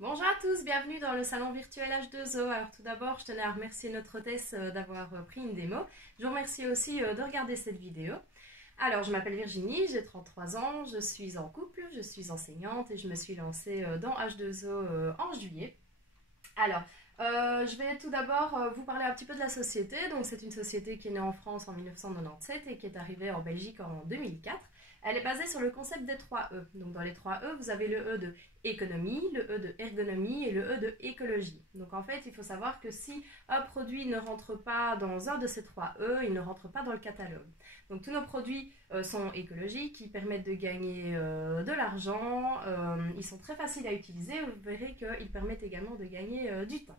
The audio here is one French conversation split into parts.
Bonjour à tous, bienvenue dans le salon virtuel H2O. Alors tout d'abord, je tenais à remercier notre hôtesse d'avoir pris une démo. Je vous remercie aussi de regarder cette vidéo. Alors, je m'appelle Virginie, j'ai 33 ans, je suis en couple, je suis enseignante et je me suis lancée dans H2O en juillet. Alors, je vais tout d'abord vous parler un petit peu de la société. Donc, c'est une société qui est née en France en 1997 et qui est arrivée en Belgique en 2004. Elle est basée sur le concept des 3 E. Donc, dans les 3 E, vous avez le E de économie, le E de ergonomie et le E de écologie. Donc, en fait, il faut savoir que si un produit ne rentre pas dans un de ces 3 E, il ne rentre pas dans le catalogue. Donc, tous nos produits sont écologiques, ils permettent de gagner de l'argent, ils sont très faciles à utiliser, vous verrez qu'ils permettent également de gagner du temps.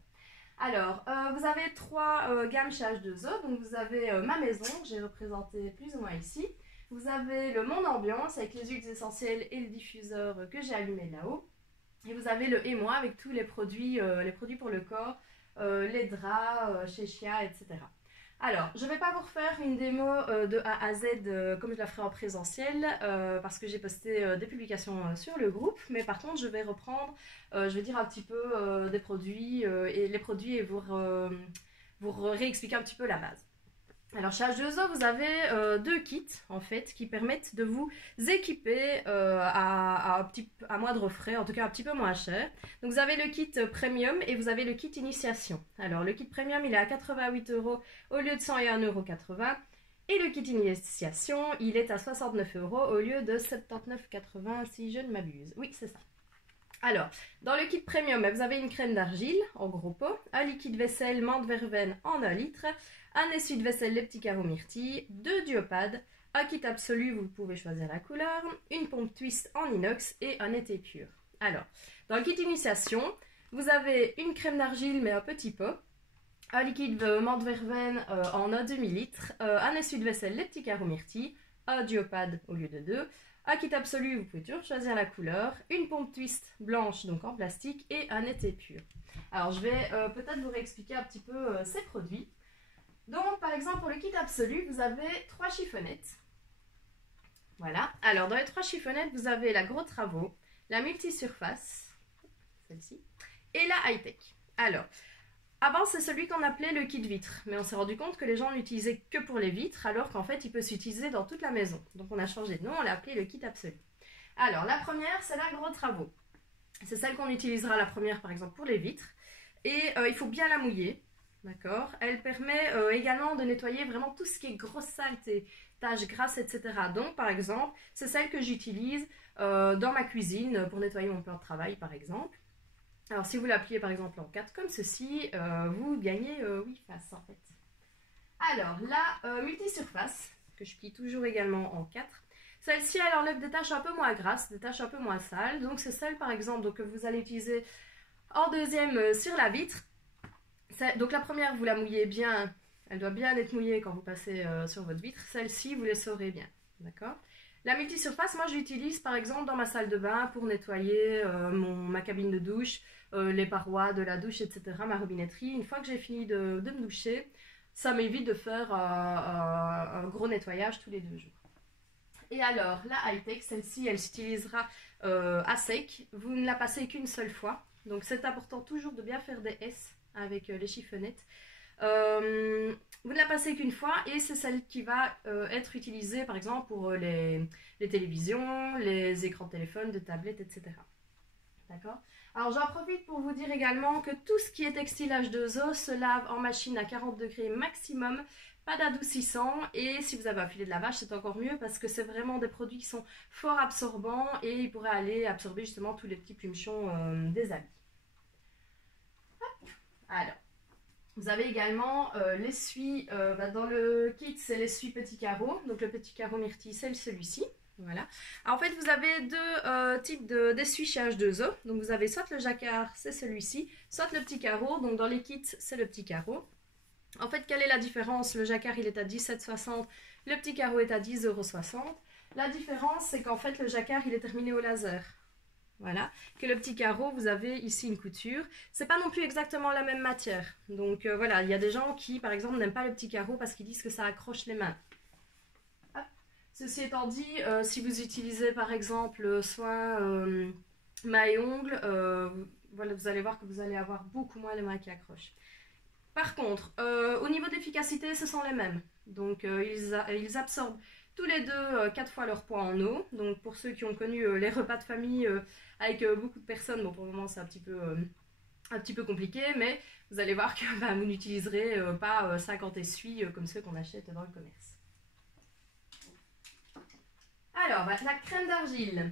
Alors, vous avez trois gammes chez H2O. Donc, vous avez ma maison, j'ai représenté plus ou moins ici. Vous avez le Mon Ambiance avec les huiles essentielles et le diffuseur que j'ai allumé là-haut. Et vous avez le Et moi avec tous les produits pour le corps, les draps, chez Chia, etc. Alors, je ne vais pas vous refaire une démo de A à Z comme je la ferai en présentiel parce que j'ai posté des publications sur le groupe, mais par contre, je vais reprendre, je vais dire un petit peu des produits et les produits et vous réexpliquer un petit peu la base. Alors chez H2O, vous avez deux kits en fait qui permettent de vous équiper à moindre frais, en tout cas un petit peu moins cher. Donc vous avez le kit premium et vous avez le kit initiation. Alors le kit premium il est à 88 euros au lieu de 101,80 euros. Et le kit initiation il est à 69 euros au lieu de 79,80 si je ne m'abuse. Oui, c'est ça. Alors, dans le kit premium, vous avez une crème d'argile en gros pot, un liquide vaisselle menthe verveine en 1 litre, un essuie-vaisselle les petits carreaux myrtilles, deux diopades, un kit absolu, vous pouvez choisir la couleur, une pompe twist en inox et un été pur. Alors, dans le kit initiation, vous avez une crème d'argile mais un petit pot, un liquide menthe verveine en 1 demi-litre, un essuie-vaisselle les petits carreaux myrtilles, un diopade au lieu de deux, un kit absolu, vous pouvez toujours choisir la couleur, une pompe twist blanche donc en plastique et un été pur. Alors je vais peut-être vous réexpliquer un petit peu ces produits. Donc par exemple pour le kit absolu, vous avez 3 chiffonnettes. Voilà. Alors dans les 3 chiffonnettes, vous avez la gros travaux, la multisurface, celle-ci, et la high-tech. Alors, avant, c'est celui qu'on appelait le kit vitre, mais on s'est rendu compte que les gens l'utilisaient que pour les vitres, alors qu'en fait, il peut s'utiliser dans toute la maison. Donc, on a changé de nom, on l'a appelé le kit absolu. Alors, la première, c'est la gros travaux. C'est celle qu'on utilisera la première, par exemple, pour les vitres. Et il faut bien la mouiller, d'accord. Elle permet également de nettoyer vraiment tout ce qui est grosse saleté, taches grasses, etc. Donc, par exemple, c'est celle que j'utilise dans ma cuisine pour nettoyer mon plan de travail, par exemple. Alors, si vous la pliez par exemple en 4 comme ceci, vous gagnez 8 faces en fait. Alors, la multisurface, que je plie toujours également en 4. Celle-ci, elle enlève des taches un peu moins grasses, des taches un peu moins sales. Donc, c'est celle par exemple donc, que vous allez utiliser en deuxième sur la vitre. Donc, la première, vous la mouillez bien. Elle doit bien être mouillée quand vous passez sur votre vitre. Celle-ci, vous l'essorez bien. D'accord ? La multisurface, moi, je l'utilise par exemple dans ma salle de bain pour nettoyer ma cabine de douche, les parois de la douche, etc., ma robinetterie. Une fois que j'ai fini de me doucher, ça m'évite de faire un gros nettoyage tous les 2 jours. Et alors, la high-tech, celle-ci, elle s'utilisera à sec. Vous ne la passez qu'une seule fois. Donc, c'est important toujours de bien faire des S avec les chiffonnettes. Vous ne la passez qu'une fois et c'est celle qui va être utilisée par exemple pour les télévisions, les écrans de téléphone, de tablettes, etc. D'accord. Alors j'en profite pour vous dire également que tout ce qui est textile H2O se lave en machine à 40 degrés maximum, pas d'adoucissant, et si vous avez un filet de lavage c'est encore mieux parce que c'est vraiment des produits qui sont fort absorbants et ils pourraient aller absorber justement tous les petits plumichons des habits. Hop. Alors, vous avez également l'essuie, dans le kit c'est l'essuie petit carreau, donc le petit carreau myrtille c'est celui-ci. Voilà. Alors, en fait, vous avez deux types d'essuie chez H2O. Donc, vous avez soit le jacquard, c'est celui-ci, soit le petit carreau. Donc, dans les kits, c'est le petit carreau. En fait, quelle est la différence? Le jacquard, il est à 17,60. Le petit carreau est à 10,60 €. La différence, c'est qu'en fait, le jacquard, il est terminé au laser. Voilà. Que le petit carreau, vous avez ici une couture. C'est pas non plus exactement la même matière. Donc, voilà. Il y a des gens qui, par exemple, n'aiment pas le petit carreau parce qu'ils disent que ça accroche les mains. Ceci étant dit, si vous utilisez par exemple soit mains et ongles, voilà, vous allez voir que vous allez avoir beaucoup moins les mains qui accrochent. Par contre, au niveau d'efficacité, ce sont les mêmes. Donc ils absorbent tous les deux 4 fois leur poids en eau. Donc pour ceux qui ont connu les repas de famille avec beaucoup de personnes, bon pour le moment c'est un petit peu compliqué, mais vous allez voir que bah, vous n'utiliserez pas 50 essuies comme ceux qu'on achète dans le commerce. Alors, bah, la crème d'argile.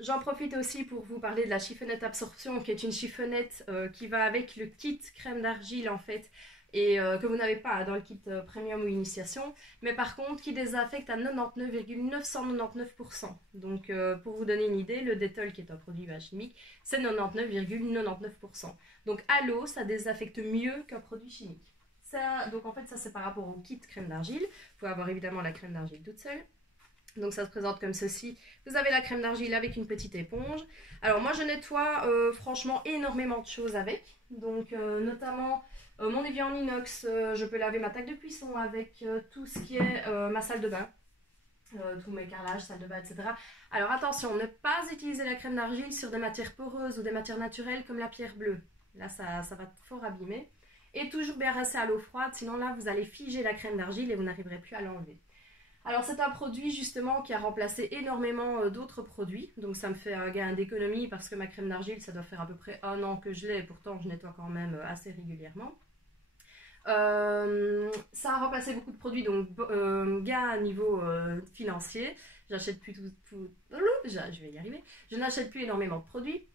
J'en profite aussi pour vous parler de la chiffonnette absorption, qui est une chiffonnette qui va avec le kit crème d'argile en fait, et que vous n'avez pas dans le kit premium ou initiation, mais par contre qui désaffecte à 99,999%. Donc pour vous donner une idée, le Dettol qui est un produit chimique, c'est 99,99%. Donc à l'eau, ça désaffecte mieux qu'un produit chimique. Ça, donc en fait ça c'est par rapport au kit crème d'argile. Vous pouvez avoir évidemment la crème d'argile toute seule. Donc ça se présente comme ceci. Vous avez la crème d'argile avec une petite éponge. Alors moi je nettoie franchement énormément de choses avec. Donc notamment mon évier en inox, je peux laver ma table de cuisson avec tout ce qui est ma salle de bain. Tous mes carrelages, salle de bain, etc. Alors attention, ne pas utiliser la crème d'argile sur des matières poreuses ou des matières naturelles comme la pierre bleue. Là ça va fort abîmer. Et toujours bien rincer à l'eau froide, sinon là vous allez figer la crème d'argile et vous n'arriverez plus à l'enlever. Alors c'est un produit justement qui a remplacé énormément d'autres produits, donc ça me fait un gain d'économie parce que ma crème d'argile ça doit faire à peu près 1 an que je l'ai et pourtant je nettoie quand même assez régulièrement. Ça a remplacé beaucoup de produits, donc gain à niveau financier. J'achète plus je vais y arriver. Je n'achète plus énormément de produits.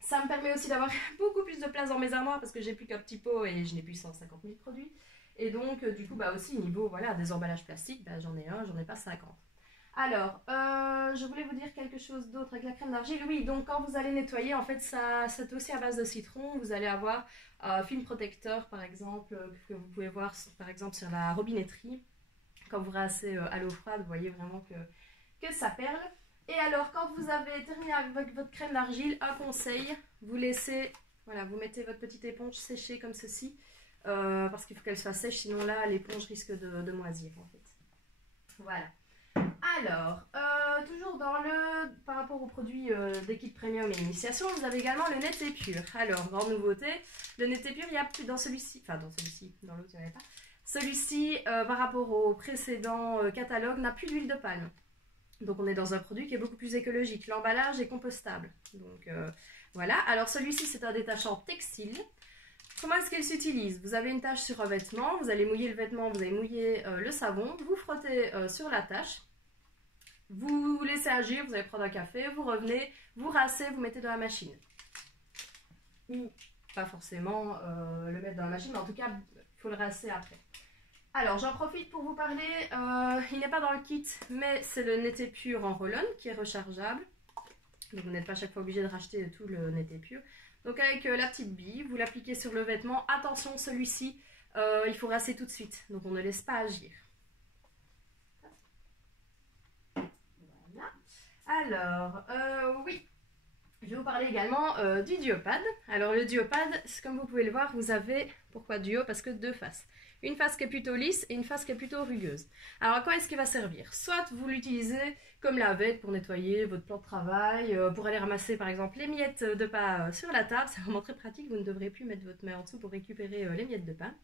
Ça me permet aussi d'avoir beaucoup plus de place dans mes armoires parce que j'ai plus qu'un petit pot et je n'ai plus 150 000 produits. Et donc, du coup, bah aussi, niveau voilà, des emballages plastiques, bah, j'en ai un, j'en ai pas 50. Alors, je voulais vous dire quelque chose d'autre avec la crème d'argile. Oui, donc quand vous allez nettoyer, en fait, c'est aussi à base de citron. Vous allez avoir un film protecteur, par exemple, que vous pouvez voir, par exemple, sur la robinetterie. Quand vous rincez à l'eau froide, vous voyez vraiment que ça perle. Et alors, quand vous avez terminé avec votre crème d'argile, un conseil, vous laissez, voilà, vous mettez votre petite éponge séchée comme ceci. Parce qu'il faut qu'elle soit sèche, sinon là l'éponge risque de moisir en fait. Voilà. Alors, toujours par rapport aux produits des kits premium et initiation, vous avez également le Net et Pur. Alors, grande nouveauté, le Net et Pur, il y a plus dans celui-ci, enfin dans celui-ci, dans l'autre il n'y en avait pas. Celui-ci, par rapport au précédent catalogue, n'a plus d'huile de palme. Donc on est dans un produit qui est beaucoup plus écologique. L'emballage est compostable. Donc voilà. Alors celui-ci, c'est un détachant textile. Comment est-ce qu'il s'utilise? Vous avez une tache sur un vêtement, vous allez mouiller le vêtement, vous allez mouiller le savon, vous frottez sur la tache, vous laissez agir, vous allez prendre un café, vous revenez, vous rincez, vous mettez dans la machine. Ou pas forcément le mettre dans la machine, mais en tout cas, il faut le rincer après. Alors, j'en profite pour vous parler, il n'est pas dans le kit, mais c'est le Net et Pur en roll-on qui est rechargeable. Donc vous n'êtes pas à chaque fois obligé de racheter tout le Net et Pur. Donc avec la petite bille, vous l'appliquez sur le vêtement. Attention, celui-ci, il faut rincer tout de suite. Donc on ne laisse pas agir. Voilà. Alors, oui, je vais vous parler également du Duopad. Alors le Duopad, comme vous pouvez le voir, vous avez, pourquoi duo? Parce que deux faces. Une face qui est plutôt lisse et une face qui est plutôt rugueuse. Alors à quoi est-ce qu'il va servir? Soit vous l'utilisez comme lavette pour nettoyer votre plan de travail, pour aller ramasser par exemple les miettes de pain sur la table. C'est vraiment très pratique, vous ne devrez plus mettre votre main en dessous pour récupérer les miettes de pain.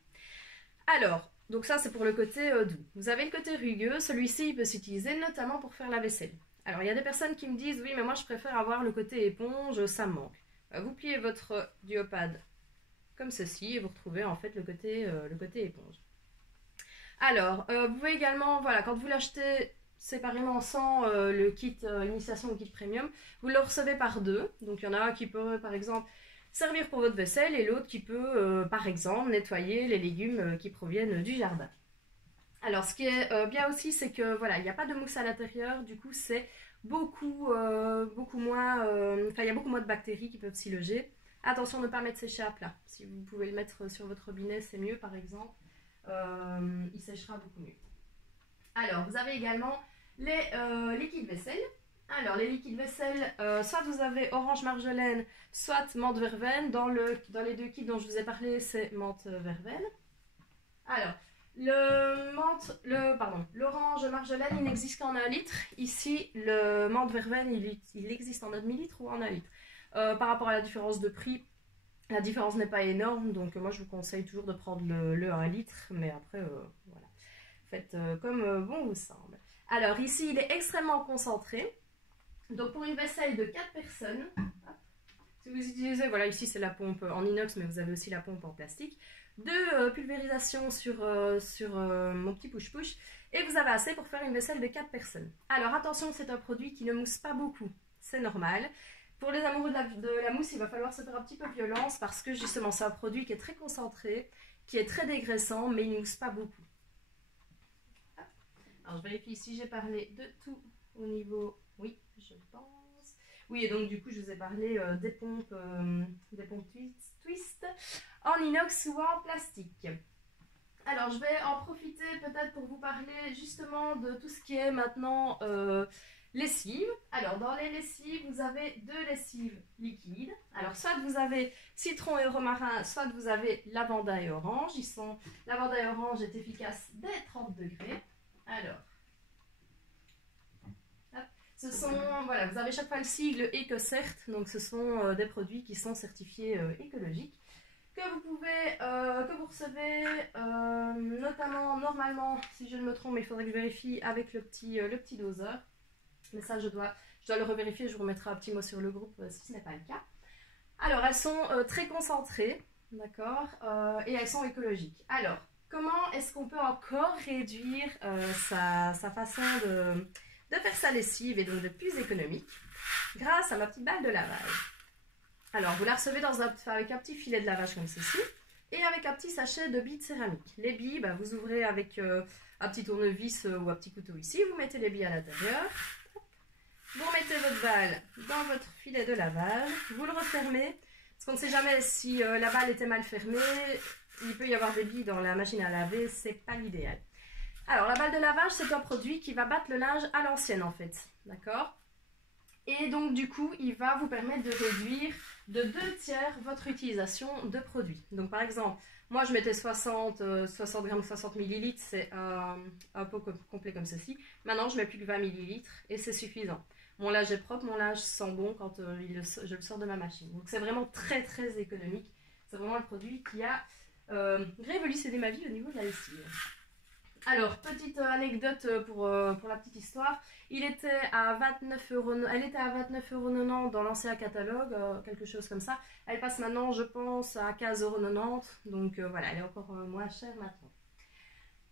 Alors, donc ça c'est pour le côté doux. Vous avez le côté rugueux, celui-ci il peut s'utiliser notamment pour faire la vaisselle. Alors il y a des personnes qui me disent oui mais moi je préfère avoir le côté éponge, ça me manque. Vous pliez votre Duopad comme ceci et vous retrouvez en fait le côté éponge. Alors, vous pouvez également, voilà, quand vous l'achetez séparément sans le kit initiation ou kit premium, vous le recevez par deux. Donc il y en a un qui peut par exemple servir pour votre vaisselle et l'autre qui peut par exemple nettoyer les légumes qui proviennent du jardin. Alors ce qui est bien aussi, c'est que voilà, il n'y a pas de mousse à l'intérieur, du coup c'est beaucoup moins, il y a beaucoup moins de bactéries qui peuvent s'y loger. Attention de ne pas mettre sécher à plat. Si vous pouvez le mettre sur votre robinet, c'est mieux par exemple. Il séchera beaucoup mieux. Alors, vous avez également les liquides vaisselle. Alors, les liquides vaisselle, soit vous avez orange marjolaine, soit menthe verveine. Dans les deux kits dont je vous ai parlé, c'est menthe verveine. Alors, L'orange marjolaine, il n'existe qu'en 1 litre. Ici, le menthe verveine, il existe en 1 demi-litre ou en 1 litre. Par rapport à la différence de prix, la différence n'est pas énorme, donc moi je vous conseille toujours de prendre le 1 litre, mais après, voilà. Faites comme bon vous semble. Alors ici, il est extrêmement concentré. Donc pour une vaisselle de 4 personnes, hop, si vous utilisez, voilà, ici c'est la pompe en inox, mais vous avez aussi la pompe en plastique, de pulvérisation sur mon petit push-push, et vous avez assez pour faire une vaisselle de 4 personnes. Alors attention, c'est un produit qui ne mousse pas beaucoup, c'est normal. Pour les amoureux de la mousse, il va falloir se faire un petit peu violence, parce que justement c'est un produit qui est très concentré, qui est très dégraissant, mais il ne mousse pas beaucoup. Alors je vérifie si j'ai parlé de tout au niveau, oui, je pense. Oui, et donc du coup je vous ai parlé des pompes twist en inox ou en plastique. Alors je vais en profiter peut-être pour vous parler justement de tout ce qui est maintenant lessive. Alors dans les lessives, vous avez 2 lessives liquides. Alors soit vous avez citron et romarin, soit vous avez lavanda et orange. Lavanda et orange est efficace dès 30 degrés. Alors, ce sont, voilà, vous avez chaque fois le sigle EcoCert, donc ce sont des produits qui sont certifiés écologiques, que vous recevez notamment, normalement, si je ne me trompe, mais il faudrait que je vérifie avec le petit doseur. Mais ça, je dois le revérifier, je vous remettrai un petit mot sur le groupe si ce n'est pas le cas. Alors, elles sont très concentrées, d'accord, et elles sont écologiques. Alors, comment est-ce qu'on peut encore réduire sa façon de faire sa lessive et donc de plus économique grâce à ma petite balle de lavage? Alors, vous la recevez avec un petit filet de lavage comme ceci et avec un petit sachet de billes de céramique. Les billes, bah, vous ouvrez avec un petit tournevis ou un petit couteau ici, vous mettez les billes à l'intérieur, vous remettez votre balle dans votre filet de lavage, vous le refermez, parce qu'on ne sait jamais si la balle était mal fermée, il peut y avoir des billes dans la machine à laver, c'est pas l'idéal. Alors, la balle de lavage, c'est un produit qui va battre le linge à l'ancienne, en fait. D'accord? Et donc, du coup, il va vous permettre de réduire de 2/3 votre utilisation de produits. Donc, par exemple, moi, je mettais 60 grammes, 60 millilitres, c'est un pot complet comme ceci. Maintenant, je mets plus que 20 millilitres et c'est suffisant. Mon linge est propre, mon linge sent bon quand je le sors de ma machine. Donc, c'est vraiment très, très économique. C'est vraiment un produit qui a révolutionné ma vie au niveau de la lessive. Alors, petite anecdote pour la petite histoire, elle était à 29,90 € dans l'ancien catalogue, quelque chose comme ça. Elle passe maintenant, je pense, à 15,90 €, donc voilà, elle est encore moins chère maintenant.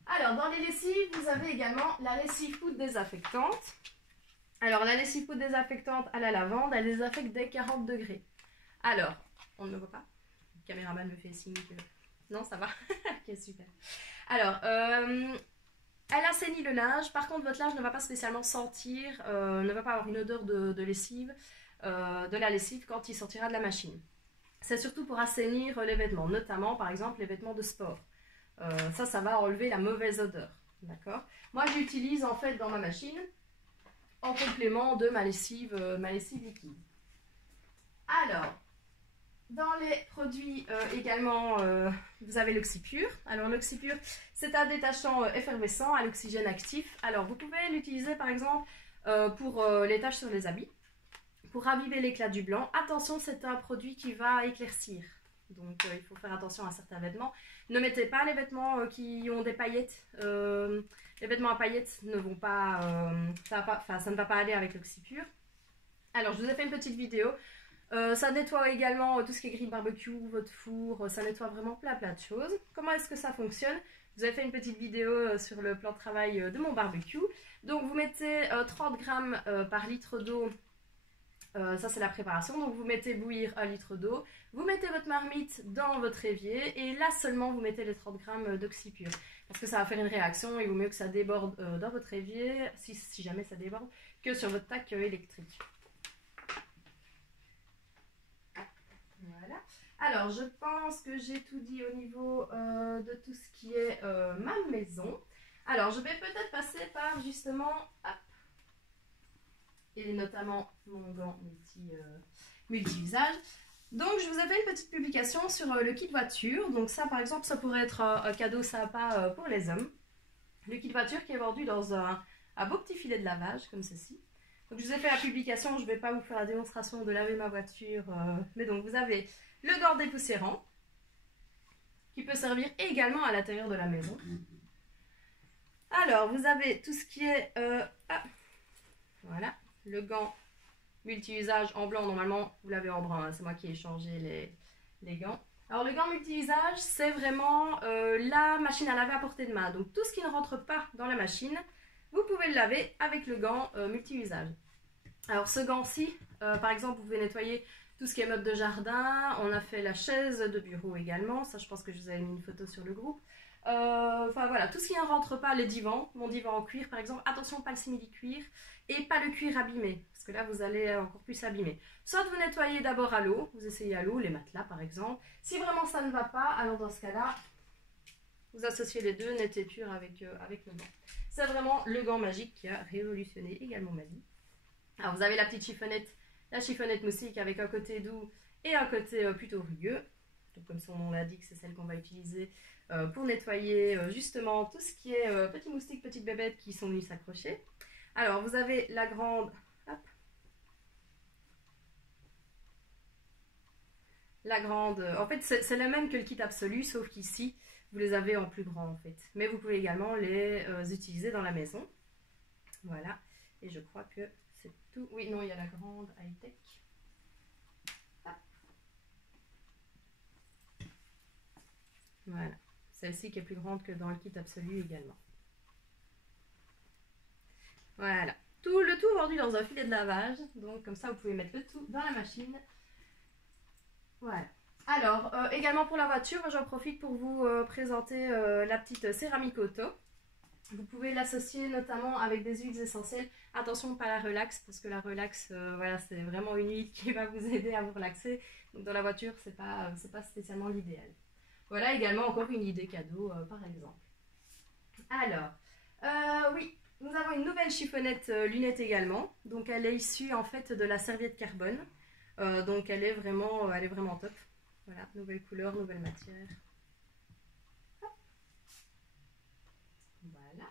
Alors, dans les lessives, vous avez également la lessive poudre désaffectante. Alors, la lessive poudre désaffectante à la lavande, elle désaffecte dès 40 degrés. Alors, on ne me voit pas? Le caméraman me fait signe que... Non, ça va. Ok, super. Alors, elle assainit le linge. Par contre, votre linge ne va pas spécialement sentir, ne va pas avoir une odeur de lessive, de la lessive quand il sortira de la machine. C'est surtout pour assainir les vêtements, notamment, par exemple, les vêtements de sport. Ça va enlever la mauvaise odeur. D'accord? Moi, j'utilise en fait dans ma machine en complément de ma lessive liquide. Alors, dans les produits également, vous avez l'oxypure. Alors l'oxypure, c'est un détachant effervescent à l'oxygène actif. Alors vous pouvez l'utiliser par exemple pour les taches sur les habits, pour raviver l'éclat du blanc. Attention, c'est un produit qui va éclaircir. Donc il faut faire attention à certains vêtements. Ne mettez pas les vêtements qui ont des paillettes. Les vêtements à paillettes ne vont pas, ça ne va pas aller avec l'oxypure. Alors je vous ai fait une petite vidéo. Ça nettoie également tout ce qui est grille barbecue, votre four, ça nettoie vraiment plein de choses. Comment est-ce que ça fonctionne? Vous avez fait une petite vidéo sur le plan de travail de mon barbecue. Donc vous mettez 30 grammes par litre d'eau, ça c'est la préparation. Donc vous mettez bouillir 1 litre d'eau, vous mettez votre marmite dans votre évier et là seulement vous mettez les 30 grammes d'oxypure. Parce que ça va faire une réaction, il vaut mieux que ça déborde dans votre évier, si jamais ça déborde, que sur votre tac électrique. Voilà. Alors, je pense que j'ai tout dit au niveau de tout ce qui est ma maison. Alors, je vais peut-être passer par justement, hop, et notamment mon gant multi-usage. Donc je vous ai fait une petite publication sur le kit voiture. Donc ça par exemple ça pourrait être un cadeau sympa pour les hommes. Le kit voiture qui est vendu dans un beau petit filet de lavage comme ceci. Donc je vous ai fait la publication, je ne vais pas vous faire la démonstration de laver ma voiture. Mais donc vous avez le gant dépoussiérant qui peut servir également à l'intérieur de la maison. Alors vous avez tout ce qui est... voilà, le gant multi-usage en blanc, normalement vous l'avez en brun, hein. C'est moi qui ai changé les gants. Alors le gant multi-usage, c'est vraiment la machine à laver à portée de main. Donc tout ce qui ne rentre pas dans la machine, vous pouvez le laver avec le gant multi-usage. Alors ce gant-ci, par exemple, vous pouvez nettoyer tout ce qui est meubles de jardin. On a fait la chaise de bureau également. Ça, je pense que je vous avais mis une photo sur le groupe. Enfin voilà, tout ce qui ne rentre pas, les divans, mon divan en cuir par exemple, attention pas le simili-cuir et pas le cuir abîmé, parce que là vous allez encore plus abîmer. Soit vous nettoyez d'abord à l'eau, vous essayez à l'eau, les matelas par exemple. Si vraiment ça ne va pas, alors dans ce cas-là, vous associez les deux, net et pur avec le gant. C'est vraiment le gant magique qui a révolutionné également ma vie. Alors vous avez la petite chiffonnette, la chiffonnette moustique avec un côté doux et un côté plutôt rugueux. Donc comme son nom l'indique, c'est celle qu'on va utiliser pour nettoyer justement tout ce qui est petits moustiques, petites bébêtes qui sont venus s'accrocher. Alors vous avez la grande, hop, la grande, en fait c'est la même que le kit absolu, sauf qu'ici vous les avez en plus grand en fait. Mais vous pouvez également les utiliser dans la maison. Voilà, et je crois que c'est tout. Oui, non, il y a la grande high-tech. Voilà, celle-ci qui est plus grande que dans le kit absolu également. Voilà, le tout vendu dans un filet de lavage. Donc comme ça, vous pouvez mettre le tout dans la machine. Voilà. Alors, également pour la voiture, j'en profite pour vous présenter la petite céramique auto. Vous pouvez l'associer notamment avec des huiles essentielles. Attention, pas la relax, parce que la relax, voilà, c'est vraiment une huile qui va vous aider à vous relaxer. Donc dans la voiture, c'est pas spécialement l'idéal. Voilà également encore une idée cadeau, par exemple. Alors, oui, nous avons une nouvelle chiffonnette lunette également. Donc elle est issue en fait de la serviette carbone. Donc elle est vraiment top. Voilà, nouvelle couleur, nouvelle matière. Voilà.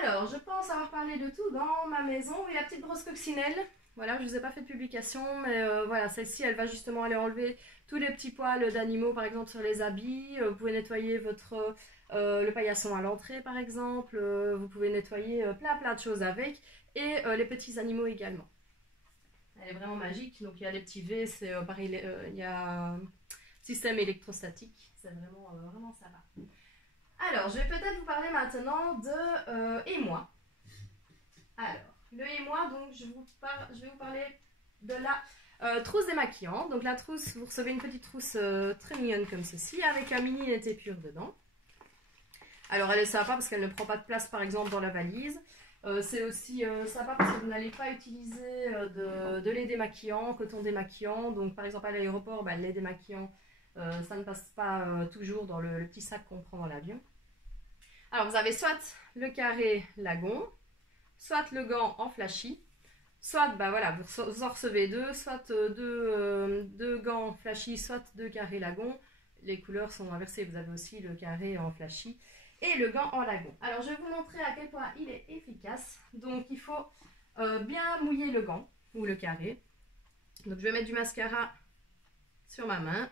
Alors, je pense avoir parlé de tout dans ma maison. Oui, la petite brosse coccinelle. Voilà, je ne vous ai pas fait de publication, mais voilà, celle-ci, elle va justement aller enlever tous les petits poils d'animaux, par exemple, sur les habits. Vous pouvez nettoyer le paillasson à l'entrée, par exemple. Vous pouvez nettoyer plein de choses avec. Et les petits animaux également. Elle est vraiment magique. Donc, il y a les petits V, c'est pareil, il y a un système électrostatique. C'est vraiment sympa. Alors, je vais peut-être vous parler maintenant de émoi. Alors, le émoi, donc je vais vous parler de la trousse démaquillant. Donc la trousse, vous recevez une petite trousse très mignonne comme ceci, avec un mini net épure dedans. Alors elle est sympa parce qu'elle ne prend pas de place par exemple dans la valise. C'est aussi sympa parce que vous n'allez pas utiliser de lait démaquillant, coton démaquillant. Donc par exemple à l'aéroport, le lait démaquillant, ça ne passe pas toujours dans le petit sac qu'on prend dans l'avion. Alors vous avez soit le carré lagon, soit le gant en flashy, soit voilà, vous en recevez deux, soit deux gants flashy, soit deux carrés lagon. Les couleurs sont inversées, vous avez aussi le carré en flashy et le gant en lagon. Alors je vais vous montrer à quel point il est efficace. Donc il faut bien mouiller le gant ou le carré. Donc je vais mettre du mascara sur ma main.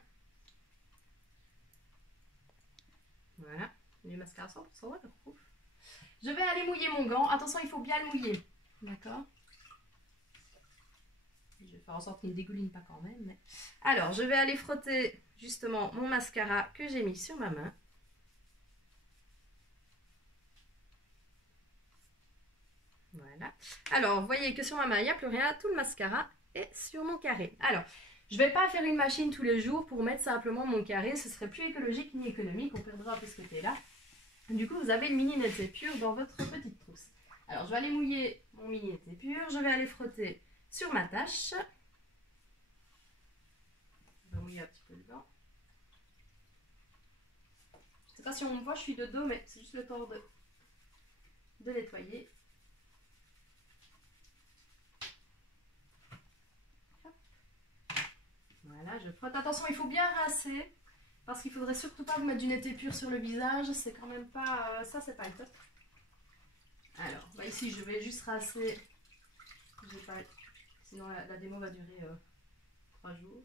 Voilà, du mascara 100% waterproof. Je vais aller mouiller mon gant. Attention, il faut bien le mouiller. D'accord? Je vais faire en sorte qu'il ne dégouline pas quand même. Mais... Alors, je vais aller frotter justement mon mascara que j'ai mis sur ma main. Voilà. Alors, vous voyez que sur ma main, il n'y a plus rien. Tout le mascara est sur mon carré. Alors, je ne vais pas faire une machine tous les jours pour mettre simplement mon carré. Ce serait plus écologique ni économique. On perdra un peu ce côté-là. Du coup, vous avez le mini net épure dans votre petite trousse. Alors, je vais aller mouiller mon mini net épure. Je vais aller frotter sur ma tâche. Je vais mouiller un petit peu dedans. Je ne sais pas si on me voit, je suis de dos, mais c'est juste le temps de nettoyer. Voilà, Voilà, je frotte. Attention, il faut bien rincer. Parce qu'il faudrait surtout pas vous mettre du netté pur sur le visage. C'est quand même pas... ça, c'est pas le top. Alors, bah ici, je vais juste rincer. Sinon, la démo va durer 3 jours.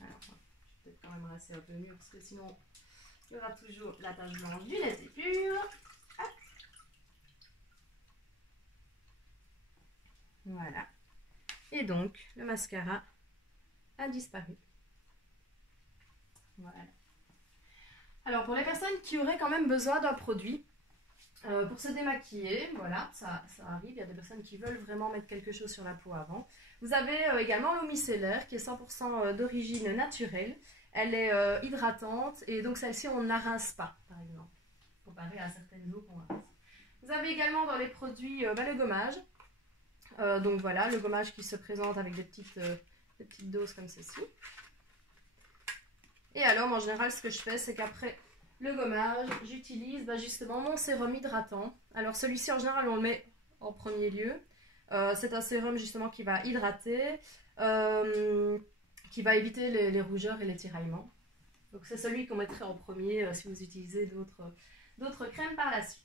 Alors, je vais peut-être quand même rincer un peu mieux. Parce que sinon, il y aura toujours la tache blanche du netté pur. Hop. Voilà. Et donc, le mascara a disparu. Voilà. Alors, pour les personnes qui auraient quand même besoin d'un produit pour se démaquiller, voilà, ça arrive. Il y a des personnes qui veulent vraiment mettre quelque chose sur la peau avant. Vous avez également l'eau micellaire qui est 100% d'origine naturelle. Elle est hydratante et donc celle-ci, on ne la rince pas, par exemple, comparé à certaines eaux qu'on rince. Vous avez également dans les produits le gommage. Donc voilà, le gommage qui se présente avec des petites doses comme ceci. Et alors, en général, ce que je fais, c'est qu'après le gommage, j'utilise justement mon sérum hydratant. Alors, celui-ci, en général, on le met en premier lieu. C'est un sérum, justement, qui va hydrater, qui va éviter les rougeurs et les tiraillements. Donc, c'est celui qu'on mettrait en premier si vous utilisez d'autres crèmes par la suite.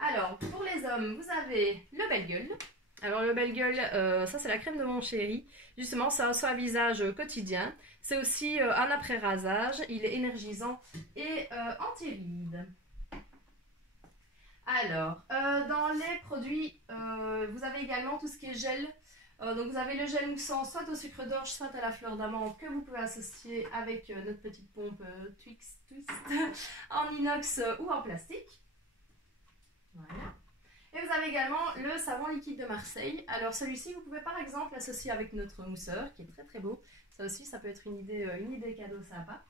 Alors, pour les hommes, vous avez le Belle Gueule. Alors le Belle Gueule, ça c'est la crème de mon chéri. Justement, c'est un soin-visage quotidien. C'est aussi un après-rasage. Il est énergisant et anti-rides. Alors, dans les produits, vous avez également tout ce qui est gel. Donc vous avez le gel moussant soit au sucre d'orge, soit à la fleur d'amande que vous pouvez associer avec notre petite pompe Twist en inox ou en plastique. Voilà. Et vous avez également le savon liquide de Marseille. Alors celui-ci, vous pouvez par exemple l'associer avec notre mousseur, qui est très très beau. Ça aussi, ça peut être une idée cadeau sympa.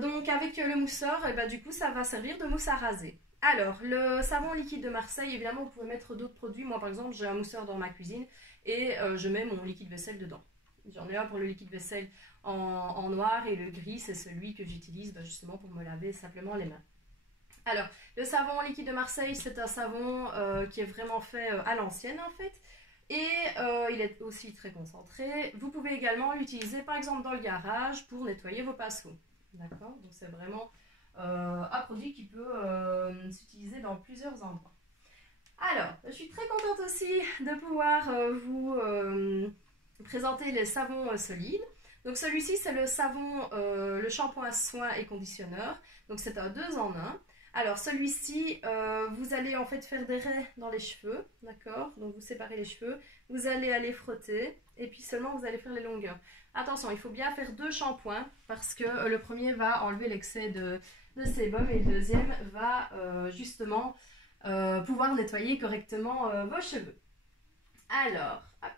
Donc avec le mousseur, et du coup, ça va servir de mousse à raser. Alors, le savon liquide de Marseille, évidemment, vous pouvez mettre d'autres produits. Moi, par exemple, j'ai un mousseur dans ma cuisine et je mets mon liquide vaisselle dedans. J'en ai un pour le liquide vaisselle en noir et le gris, c'est celui que j'utilise justement pour me laver simplement les mains. Alors, le savon liquide de Marseille, c'est un savon qui est vraiment fait à l'ancienne en fait. Et il est aussi très concentré. Vous pouvez également l'utiliser par exemple dans le garage pour nettoyer vos pinceaux. D'accord? Donc c'est vraiment un produit qui peut s'utiliser dans plusieurs endroits. Alors, je suis très contente aussi de pouvoir vous présenter les savons solides. Donc celui-ci, c'est le savon, le shampoing, soin et conditionneur. Donc c'est un 2 en 1. Alors celui-ci, vous allez en fait faire des raies dans les cheveux, d'accord? Donc vous séparez les cheveux, vous allez aller frotter et puis seulement vous allez faire les longueurs. Attention, il faut bien faire 2 shampoings parce que le premier va enlever l'excès de sébum et le deuxième va justement pouvoir nettoyer correctement vos cheveux. Alors, hop.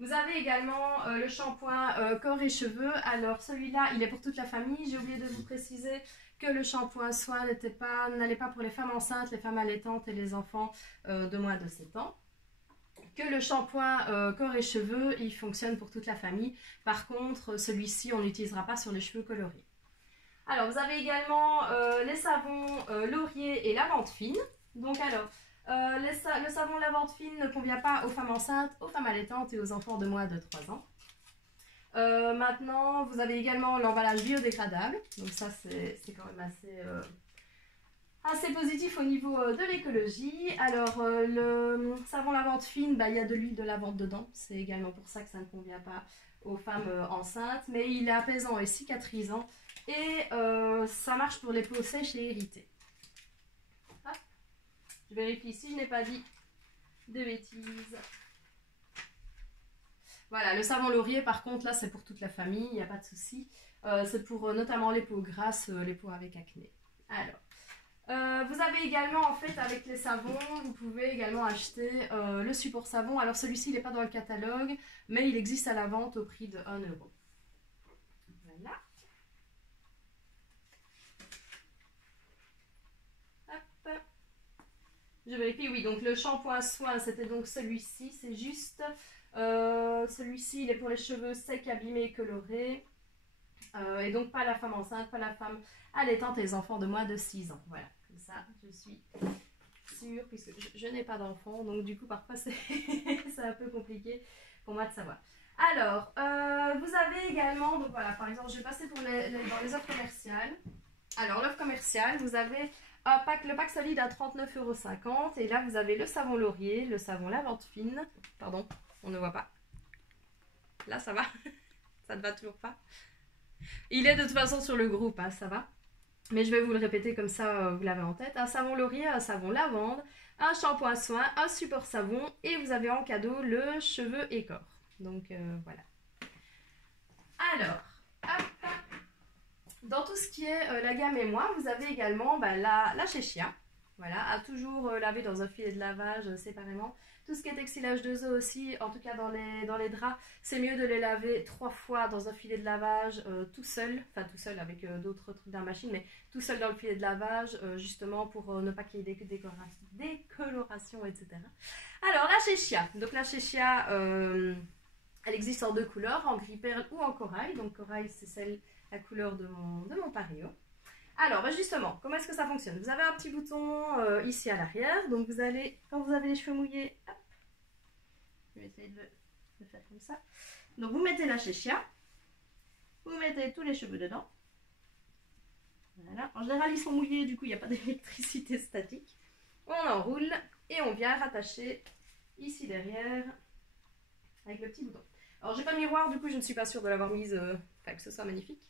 Vous avez également le shampoing corps et cheveux. Alors celui-là, il est pour toute la famille. J'ai oublié de vous préciser que le shampoing soin n'allait pas pour les femmes enceintes, les femmes allaitantes et les enfants de moins de 7 ans. Que le shampoing corps et cheveux, il fonctionne pour toute la famille. Par contre, celui-ci, on n'utilisera pas sur les cheveux colorés. Alors, vous avez également les savons laurier et lavande fine. Donc alors... le savon lavande fine ne convient pas aux femmes enceintes, aux femmes allaitantes et aux enfants de moins de 3 ans. Maintenant, vous avez également l'emballage biodégradable. Donc ça, c'est quand même assez positif au niveau de l'écologie. Alors, le savon lavande fine, il y a de l'huile de lavande dedans. C'est également pour ça que ça ne convient pas aux femmes enceintes. Mais il est apaisant et cicatrisant. Et ça marche pour les peaux sèches et irritées. Je vérifie si je n'ai pas dit de bêtises. Voilà, le savon laurier, par contre, là, c'est pour toute la famille, il n'y a pas de souci. C'est pour notamment les peaux grasses, les peaux avec acné. Alors, vous avez également, en fait, avec les savons, vous pouvez également acheter le support savon. Alors, celui-ci, il n'est pas dans le catalogue, mais il existe à la vente au prix de 1 €. Voilà. Hop. Je vérifie, oui, donc le shampoing soin, c'était donc celui-ci, c'est juste. Celui-ci, il est pour les cheveux secs, abîmés et colorés. Et donc pas la femme enceinte, pas la femme allaitante et les enfants de moins de 6 ans. Voilà, comme ça, je suis sûre, puisque je n'ai pas d'enfant, donc du coup, parfois, c'est un peu compliqué pour moi de savoir. Alors, vous avez également, donc voilà, par exemple, je vais passer dans les offres commerciales. Alors, l'offre commerciale, vous avez le pack solide à 39,50 € et là, vous avez le savon laurier, le savon lavande fine. Pardon, on ne voit pas. Là, ça va. Ça ne va toujours pas. Il est de toute façon sur le groupe, hein, ça va. Mais je vais vous le répéter comme ça, vous l'avez en tête. Un savon laurier, un savon lavande, un shampoing soin, un support savon et vous avez en cadeau le cheveux et corps. Donc voilà. Alors, hop, dans tout ce qui est la gamme et moi, vous avez également la Sheshia. Voilà, à toujours laver dans un filet de lavage séparément. Tout ce qui est textile H2O aussi, en tout cas dans les draps, c'est mieux de les laver 3 fois dans un filet de lavage tout seul. Enfin tout seul avec d'autres trucs dans la machine, mais tout seul dans le filet de lavage, justement pour ne pas qu'il y ait des décolorations, etc. Alors la Sheshia. Donc la Sheshia, elle existe en 2 couleurs, en gris perle ou en corail. Donc corail c'est la couleur de mon pareo. Alors, justement, comment est-ce que ça fonctionne? Vous avez un petit bouton ici à l'arrière. Donc, vous allez, quand vous avez les cheveux mouillés, hop, je vais essayer de faire comme ça. Donc, vous mettez la Sheshia. Vous mettez tous les cheveux dedans. Voilà. En général, ils sont mouillés, du coup, il n'y a pas d'électricité statique. On enroule et on vient rattacher ici derrière avec le petit bouton. Alors, j'ai pas de miroir, du coup, je ne suis pas sûre de l'avoir mise, que ce soit magnifique.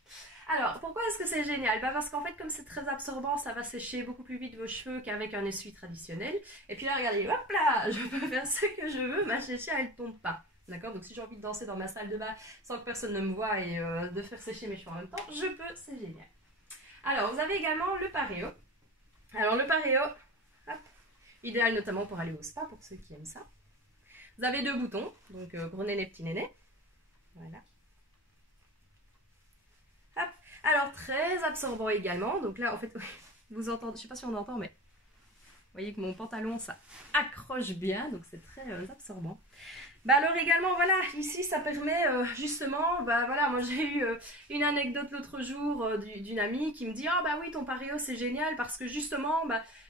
Alors, pourquoi est-ce que c'est génial? Parce qu'en fait, comme c'est très absorbant, ça va sécher beaucoup plus vite vos cheveux qu'avec un essuie traditionnel. Et puis là, regardez, hop là, je peux faire ce que je veux, ma Sheshia, elle tombe pas. D'accord? Donc si j'ai envie de danser dans ma salle de bain sans que personne ne me voie et de faire sécher mes cheveux en même temps, je peux, c'est génial. Alors, vous avez également le pareo. Alors, le pareo, hop, idéal notamment pour aller au spa, pour ceux qui aiment ça. Vous avez 2 boutons, donc gros néné, petit néné. Voilà. Hop. Alors, très absorbant également. Donc là, en fait, vous entendez, je ne sais pas si on entend, mais vous voyez que mon pantalon, ça accroche bien. Donc, c'est très absorbant. Alors également, voilà, ici, ça permet justement, voilà, moi j'ai eu une anecdote l'autre jour d'une amie qui me dit « Ah oui, ton pareo, c'est génial parce que justement,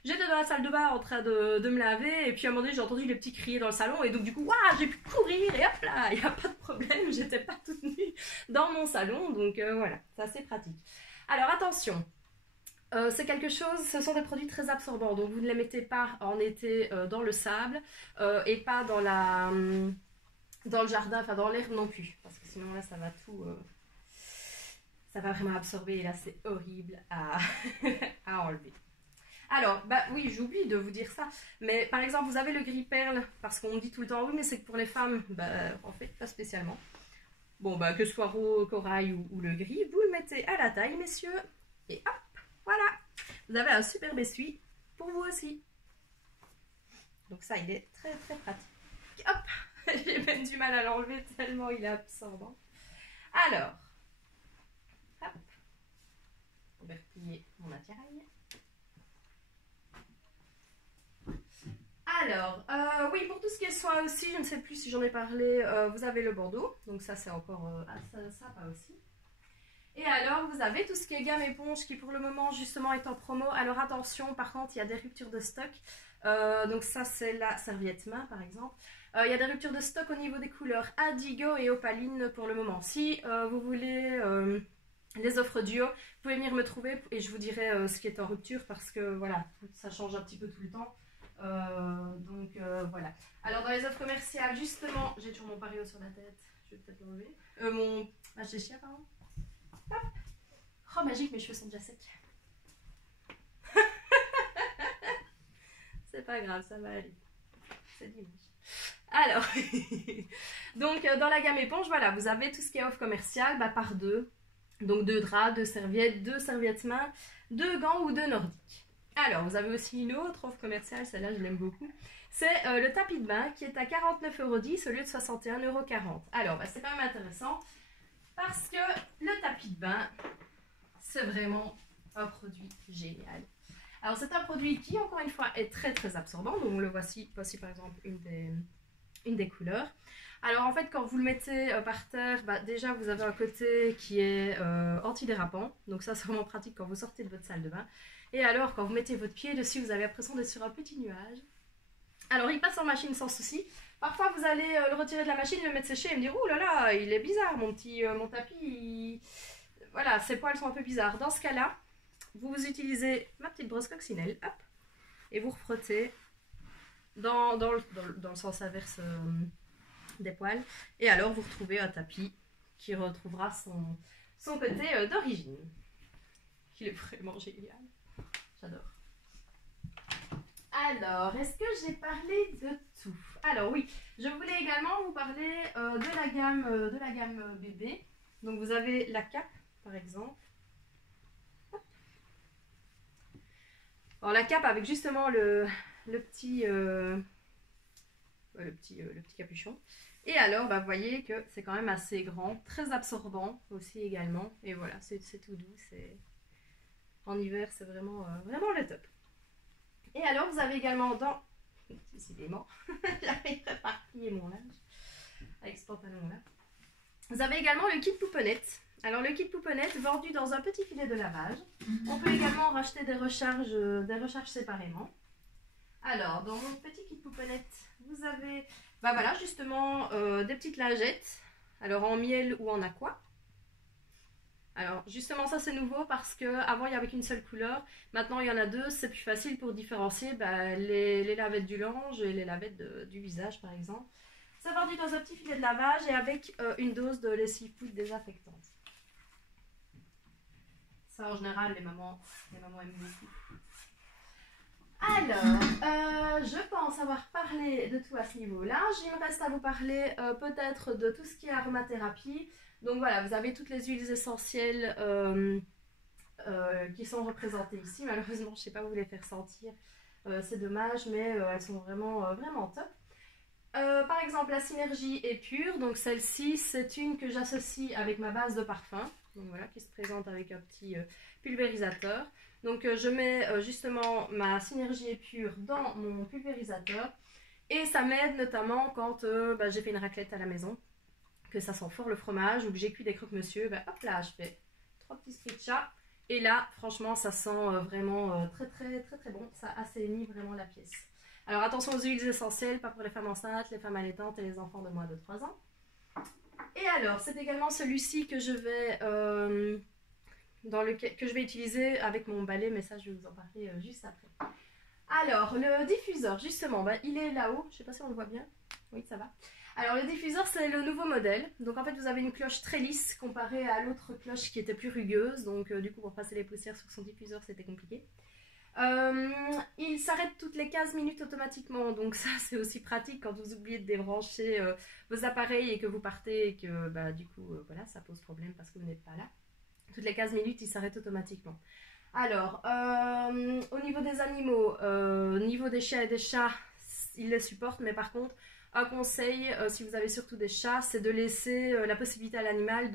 j'étais dans la salle de bain en train de me laver et puis à un moment donné, j'ai entendu les petits crier dans le salon et donc du coup, waouh, j'ai pu courir et hop là, il n'y a pas de problème, j'étais pas toute nue dans mon salon, donc voilà, c'est assez pratique. » Alors attention, c'est quelque chose, ce sont des produits très absorbants, donc vous ne les mettez pas en été dans le sable et pas dans le jardin, enfin dans l'herbe non plus, parce que sinon là ça va tout, ça va vraiment absorber et là c'est horrible à enlever. Alors, oui, j'oublie de vous dire ça, mais par exemple vous avez le gris perle, parce qu'on me dit tout le temps oui mais c'est que pour les femmes, en fait pas spécialement. Bon que ce soit corail ou le gris, vous le mettez à la taille messieurs, et hop, voilà, vous avez un superbe essuie pour vous aussi. Donc ça il est très très pratique. Hop. J'ai même du mal à l'enlever tellement il est absorbant. Alors, hop, on va replier mon attirail. Alors, oui, pour tout ce qui est soin aussi, je ne sais plus si j'en ai parlé, vous avez le bandeau, donc ça c'est encore sympa aussi. Et alors, vous avez tout ce qui est gamme éponge qui pour le moment justement est en promo. Alors attention, par contre, il y a des ruptures de stock. Donc ça c'est la serviette main par exemple. Il y a des ruptures de stock au niveau des couleurs Indigo et Opaline pour le moment. Si vous voulez les offres duo, vous pouvez venir me trouver et je vous dirai ce qui est en rupture parce que voilà, ça change un petit peu tout le temps. Donc voilà. Alors dans les offres commerciales, justement, j'ai toujours mon pareo sur la tête. Je vais peut-être l'enlever. Ma Sheshia, pardon. Hop. Oh magique, mes cheveux sont déjà secs. C'est pas grave, ça va aller. C'est dimanche. Alors, donc dans la gamme éponge, voilà, vous avez tout ce qui est offre commerciale par 2. Donc 2 draps, 2 serviettes, 2 serviettes main, 2 gants ou 2 nordiques. Alors, vous avez aussi une autre offre commerciale, celle-là je l'aime beaucoup. C'est le tapis de bain qui est à 49,10 € au lieu de 61,40 €. Alors, c'est quand même intéressant parce que le tapis de bain, c'est vraiment un produit génial. Alors, c'est un produit qui, encore une fois, est très très absorbant. Donc, le voici par exemple une des couleurs. Alors, en fait, quand vous le mettez par terre, déjà, vous avez un côté qui est antidérapant. Donc, ça, c'est vraiment pratique quand vous sortez de votre salle de bain. Et alors, quand vous mettez votre pied dessus, vous avez l'impression d'être sur un petit nuage. Alors, il passe en machine sans souci. Parfois, vous allez le retirer de la machine, le mettre sécher et me dire, ouh là là, il est bizarre, mon tapis, voilà, ses poils sont un peu bizarres. Dans ce cas-là, vous utilisez ma petite brosse coccinelle, hop, et vous refrottez dans le sens inverse des poils. Et alors, vous retrouvez un tapis qui retrouvera son côté d'origine. Il est vraiment génial. J'adore. Alors, est-ce que j'ai parlé de tout? Alors oui, je voulais également vous parler de la gamme bébé. Donc vous avez la cape, par exemple. Alors la cape avec justement le petit capuchon. Et alors, bah, vous voyez que c'est quand même assez grand, très absorbant aussi également. Et voilà, c'est tout doux. En hiver, c'est vraiment, vraiment le top. Et alors, vous avez également dans... Décidément, j'avais réparti mon linge avec ce pantalon-là. Vous avez également le kit pouponnette. Alors, le kit pouponnette vendu dans un petit filet de lavage. On peut également racheter des recharges séparément. Alors, dans mon petit kit pouponnette, vous avez, bah voilà, justement, des petites lingettes. Alors, en miel ou en aqua. Alors, justement, ça c'est nouveau parce qu'avant il n'y avait qu'une seule couleur. Maintenant, il y en a deux. C'est plus facile pour différencier les lavettes du linge et les lavettes du visage, par exemple. C'est vendu dans un petit filet de lavage et avec une dose de lessive poudre désinfectante. Ça, en général, les mamans aiment beaucoup. Alors, je pense avoir parlé de tout à ce niveau-là. Il me reste à vous parler peut-être de tout ce qui est aromathérapie. Donc voilà, vous avez toutes les huiles essentielles qui sont représentées ici. Malheureusement, je ne sais pas vous les faire sentir. C'est dommage, mais elles sont vraiment, vraiment top. Par exemple, la synergie est pure. Donc celle-ci, c'est une que j'associe avec ma base de parfum. Donc voilà, qui se présente avec un petit pulvérisateur. Donc je mets justement ma synergie est pure dans mon pulvérisateur. Et ça m'aide notamment quand j'ai fait une raclette à la maison, que ça sent fort le fromage ou que j'ai cuit des croque-monsieur, hop là, je fais 3 petits sriracha. Et là, franchement, ça sent vraiment très bon. Ça assainit vraiment la pièce. Alors attention aux huiles essentielles, pas pour les femmes enceintes, les femmes allaitantes et les enfants de moins de 3 ans. Et alors, c'est également celui-ci que je vais utiliser avec mon balai, mais ça, je vais vous en parler juste après. Alors, le diffuseur, justement, il est là-haut. Je ne sais pas si on le voit bien. Oui, ça va. Alors le diffuseur, c'est le nouveau modèle. Donc en fait vous avez une cloche très lisse comparée à l'autre cloche qui était plus rugueuse. Donc du coup pour passer les poussières sur son diffuseur c'était compliqué. Il s'arrête toutes les 15 minutes automatiquement. Donc ça c'est aussi pratique quand vous oubliez de débrancher vos appareils et que vous partez et que du coup voilà, ça pose problème parce que vous n'êtes pas là. Toutes les 15 minutes il s'arrête automatiquement. Alors au niveau des animaux, au niveau des chiens et des chats, il les supporte, mais par contre un conseil, si vous avez surtout des chats, c'est de laisser la possibilité à l'animal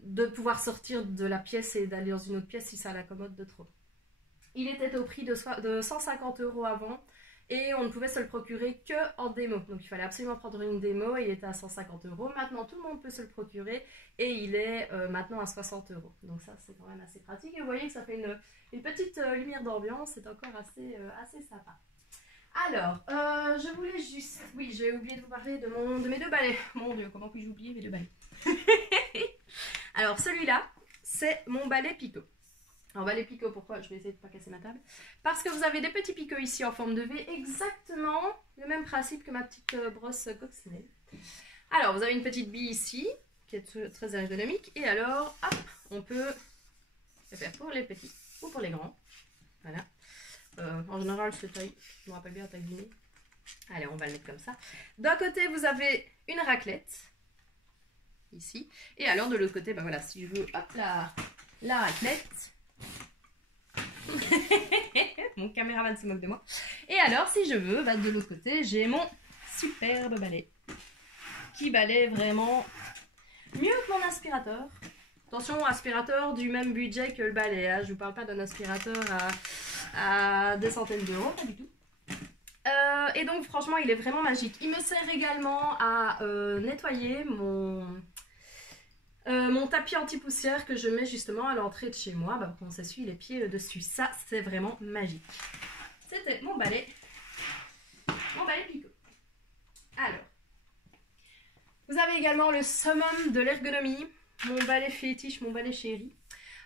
de pouvoir sortir de la pièce et d'aller dans une autre pièce si ça l'accommode de trop. Il était au prix de 150 € avant et on ne pouvait se le procurer que en démo. Donc il fallait absolument prendre une démo et il était à 150 €. Maintenant tout le monde peut se le procurer et il est maintenant à 60 €. Donc ça c'est quand même assez pratique et vous voyez que ça fait une petite lumière d'ambiance, c'est encore assez sympa. Alors, je voulais juste... Oui, j'ai oublié de vous parler de mes deux balais. Mon Dieu, comment puis-je oublier mes deux balais? Alors, celui-là, c'est mon balai picot. Alors, balai picot, pourquoi? Je vais essayer de ne pas casser ma table. Parce que vous avez des petits picots ici en forme de V, exactement le même principe que ma petite brosse coccinelle. Alors, vous avez une petite bille ici, qui est très ergonomique. Et alors, hop, on peut le faire pour les petits ou pour les grands. Voilà. En général, c'est taille, je me rappelle bien la taille du nez. Allez, on va le mettre comme ça. D'un côté, vous avez une raclette, ici. Et alors, de l'autre côté, voilà, si je veux, hop, la raclette. Mon caméraman se moque de moi. Et alors, si je veux, de l'autre côté, j'ai mon superbe balai. Qui balaie vraiment mieux que mon aspirateur. Attention, aspirateur du même budget que le balai. Hein. Je ne vous parle pas d'un aspirateur à des centaines d'euros, pas du tout. Et donc franchement il est vraiment magique. Il me sert également à nettoyer mon tapis anti-poussière que je mets justement à l'entrée de chez moi pour qu'on s'essuie les pieds dessus. Ça c'est vraiment magique. C'était mon balai picot. Alors Vous avez également le summum de l'ergonomie, mon balai fétiche, mon balai chéri.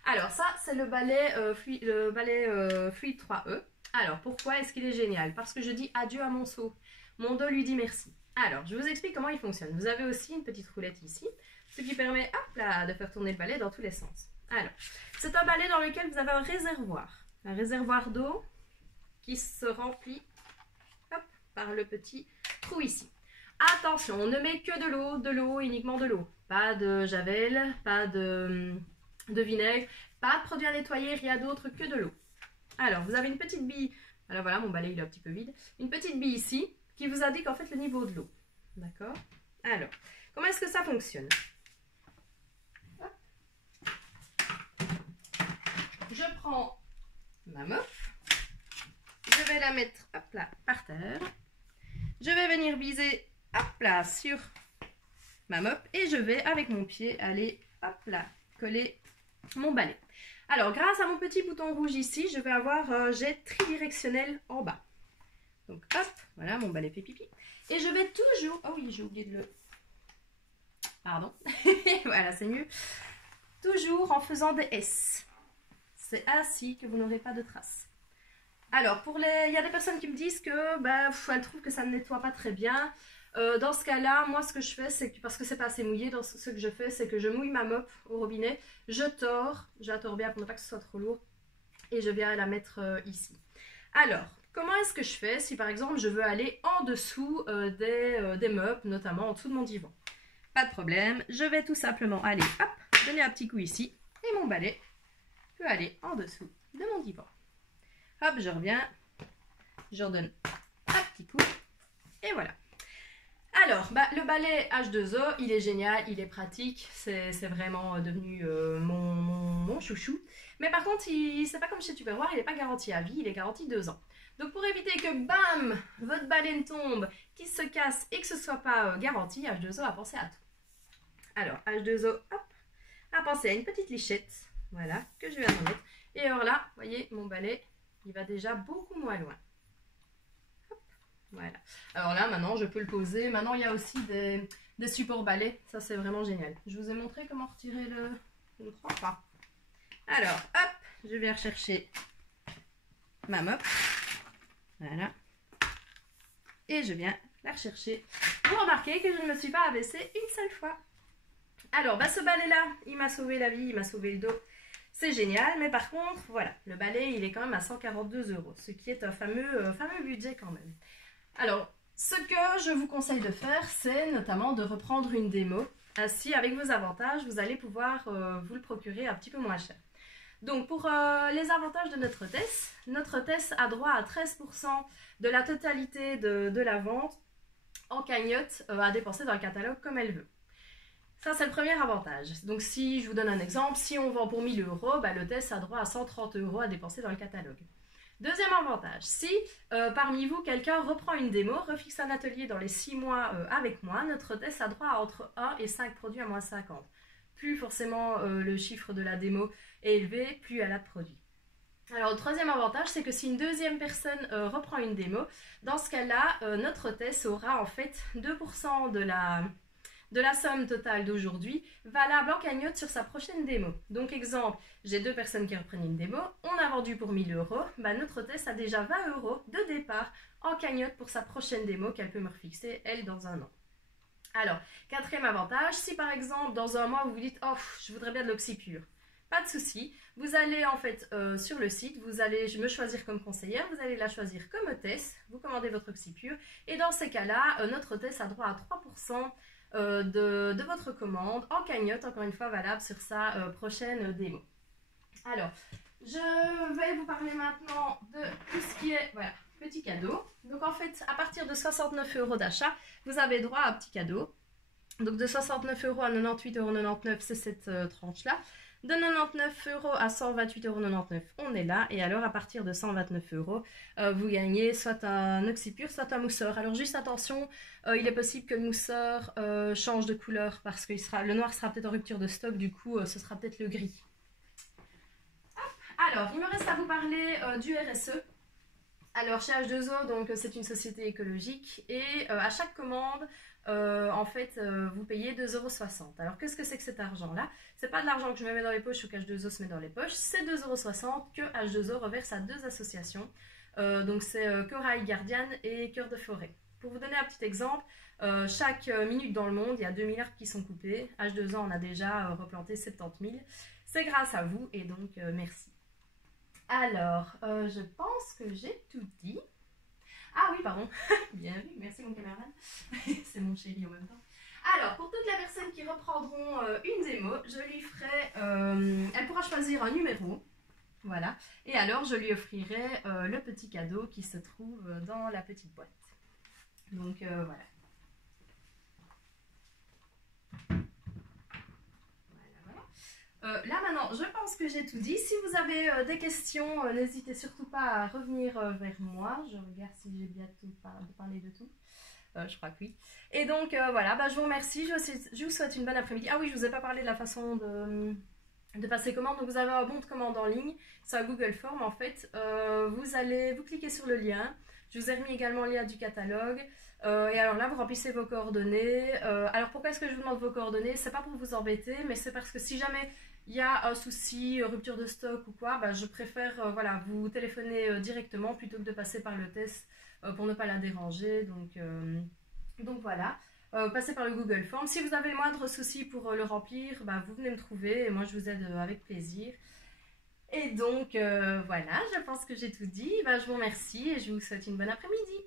Alors ça, c'est le balai Fluid 3E. Alors, pourquoi est-ce qu'il est génial? Parce que je dis adieu à mon seau. Mon dos lui dit merci. Alors, je vous explique comment il fonctionne. Vous avez aussi une petite roulette ici, ce qui permet, hop là, de faire tourner le balai dans tous les sens. Alors, c'est un balai dans lequel vous avez un réservoir d'eau qui se remplit, hop, par le petit trou ici. Attention, on ne met que de l'eau, uniquement de l'eau. Pas de javel, pas de vinaigre, pas de produit à nettoyer, rien d'autre que de l'eau. Alors, vous avez une petite bille, alors voilà, mon balai il est un petit peu vide, une petite bille ici qui vous indique en fait le niveau de l'eau. D'accord? Alors, comment est-ce que ça fonctionne? Hop. Je prends ma mop, je vais la mettre hop là, par terre, je vais venir viser hop là sur ma mop et je vais avec mon pied aller hop là coller mon balai. Alors grâce à mon petit bouton rouge ici, je vais avoir jet tridirectionnel en bas. Donc hop, voilà mon balai fait pipi. Et je vais toujours, oh oui j'ai oublié de le, pardon, voilà c'est mieux, toujours en faisant des S. C'est ainsi que vous n'aurez pas de traces. Alors, il y a des personnes qui me disent que elles trouvent que ça ne nettoie pas très bien. Dans ce cas-là, moi, ce que je fais, c'est que, parce que c'est pas assez mouillé, ce que je fais, c'est que je mouille ma mop au robinet, je la tords bien pour ne pas que ce soit trop lourd, et je viens la mettre ici. Alors, comment est-ce que je fais si, par exemple, je veux aller en dessous des mops, notamment en dessous de mon divan? Pas de problème, je vais tout simplement aller, hop, donner un petit coup ici, et mon balai peut aller en dessous de mon divan. Hop, je reviens, je redonne un petit coup, et voilà. Alors, le balai H2O, il est génial, il est pratique, c'est vraiment devenu mon chouchou. Mais par contre, c'est pas comme chez Tupperware, il n'est pas garanti à vie, il est garanti 2 ans. Donc pour éviter que, bam, votre balai ne tombe, qu'il se casse et que ce ne soit pas garanti, H2O a pensé à tout. Alors, H2O, hop, a pensé à une petite lichette, voilà, que je vais en mettre. Et alors là, vous voyez, mon balai, il va déjà beaucoup moins loin. Hop, voilà. Alors là, maintenant, je peux le poser. Maintenant, il y a aussi des supports balais. Ça, c'est vraiment génial. Je vous ai montré comment retirer le... Je ne crois pas. Alors, hop, je vais rechercher ma mop. Voilà. Et je viens la rechercher. Vous remarquez que je ne me suis pas abaissée une seule fois. Alors, ce balai-là, il m'a sauvé la vie, il m'a sauvé le dos. C'est génial, mais par contre, voilà, le balai, il est quand même à 142 €, ce qui est un fameux budget quand même. Alors, ce que je vous conseille de faire, c'est notamment de reprendre une démo. Ainsi, avec vos avantages, vous allez pouvoir vous le procurer un petit peu moins cher. Donc, pour les avantages de notre hôtesse a droit à 13% de la totalité de la vente en cagnotte à dépenser dans le catalogue comme elle veut. Ça, c'est le premier avantage. Donc, si je vous donne un exemple, si on vend pour 1 000 €, l'hôtesse a droit à 130 € à dépenser dans le catalogue. Deuxième avantage, si parmi vous, quelqu'un reprend une démo, refixe un atelier dans les 6 mois avec moi, notre hôtesse a droit à entre 1 et 5 produits à moins 50. Plus forcément le chiffre de la démo est élevé, plus elle a de produits. Alors, le troisième avantage, c'est que si une deuxième personne reprend une démo, dans ce cas-là, notre hôtesse aura en fait 2% de la somme totale d'aujourd'hui, valable en cagnotte sur sa prochaine démo. Donc exemple, j'ai 2 personnes qui reprennent une démo, on a vendu pour 1 000 €, notre hôtesse a déjà 20 € de départ en cagnotte pour sa prochaine démo qu'elle peut me refixer, elle, dans 1 an. Alors, quatrième avantage, si par exemple, dans un mois, vous vous dites « Oh, je voudrais bien de l'oxypure », pas de souci, vous allez en fait sur le site, vous allez me choisir comme conseillère, vous allez la choisir comme hôtesse, vous commandez votre oxypure, et dans ces cas-là, notre hôtesse a droit à 3% de votre commande en cagnotte, encore une fois valable sur sa prochaine démo. Alors, je vais vous parler maintenant de tout ce qui est, voilà, petit cadeau. Donc en fait, à partir de 69 € d'achat, vous avez droit à un petit cadeau. Donc de 69 € à 98,99 €, c'est cette tranche-là. De 99 € à 128,99 €, on est là. Et alors, à partir de 129 €, vous gagnez soit un oxypure, soit un mousseur. Alors, juste attention, il est possible que le mousseur change de couleur parce que le noir sera peut-être en rupture de stock. Du coup, ce sera peut-être le gris. Hop. Alors, il me reste à vous parler du RSE. Alors, chez H2O, donc c'est une société écologique. Et à chaque commande, en fait, vous payez 2,60 €. Alors, qu'est-ce que c'est que cet argent-là? C'est pas de l'argent que je me mets dans les poches ou qu'H2O se met dans les poches, c'est 2,60 € que H2O reverse à deux associations. Donc, c'est Corail Guardian et Cœur de Forêt. Pour vous donner un petit exemple, chaque minute dans le monde, il y a 2000 arbres qui sont coupés. H2O en a déjà replanté 70 000. C'est grâce à vous et donc merci. Alors, je pense que j'ai tout dit. Ah oui, pardon. Bien vu, merci mon caméraman. C'est mon chéri en même temps. Alors, pour toutes les personnes qui reprendront une démo, je lui ferai... elle pourra choisir un numéro. Voilà. Et alors, je lui offrirai le petit cadeau qui se trouve dans la petite boîte. Donc, voilà. Là maintenant, je pense que j'ai tout dit. Si vous avez des questions, n'hésitez surtout pas à revenir vers moi. Je regarde si j'ai bien tout parlé de tout. Je crois que oui. Et donc voilà, bah, je vous remercie. Je vous souhaite une bonne après-midi. Ah oui, je ne vous ai pas parlé de la façon de passer commande. Donc vous avez un bon de commande en ligne. C'est un Google Form en fait. Vous cliquez sur le lien. Je vous ai remis également le lien du catalogue. Et alors là, vous remplissez vos coordonnées. Alors pourquoi est-ce que je vous demande vos coordonnées? C'est pas pour vous embêter, mais c'est parce que si jamais il y a un souci, rupture de stock ou quoi, bah, je préfère voilà, vous téléphoner directement plutôt que de passer par le test pour ne pas la déranger. Donc voilà, passez par le Google Form. Si vous avez le moindre souci pour le remplir, bah, vous venez me trouver et moi je vous aide avec plaisir. Et donc voilà, je pense que j'ai tout dit. Bah, je vous remercie et je vous souhaite une bonne après-midi.